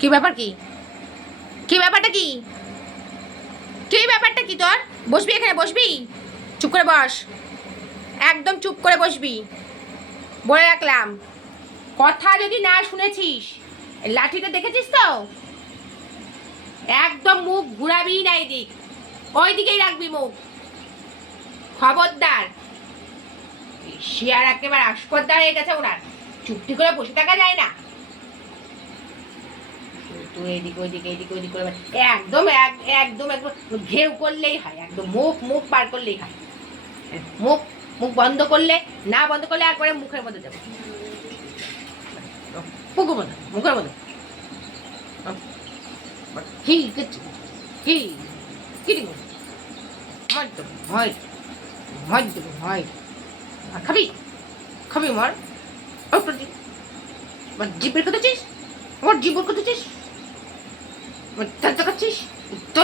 কি ব্যাপার? কি কি ব্যাপারটা? কি কি ব্যাপারটা কি তোর? বসবি এখানে, বসবি? চুপ করে বস, একদম চুপ করে বসবি, বলে রাখলাম। কথা যদি না শুনেছিস, লাঠিটা দেখেছিস তো, একদম মুখ ঘুরাবি না এদিক, ওই দিকেই রাখবি মুখ, খবরদার। শিয়ার একেবারে আসপদ্দার হয়ে গেছে ওনার, চুপটি করে বসে থাকা যায় না। তুই এদিক ওইদিক এদিক ওইদিক করে একদম একদম একদম ঘেউ করলেই হয়, একদম মুখ মুখ পার করলেই হয়। মুখ মুখ বন্ধ করলে, না বন্ধ করলে একবারে মুখের মধ্যে দেবে, মুখের মধ্যে, মুখের মধ্যে। কি কি কি কি দিব? হয় তো হয়, হয় দেবো হয়। খাবি খাবি মার, জিভ বের করতেছিস, আমার জিভ বের করতেছিস, দেখাচ্ছিস তো।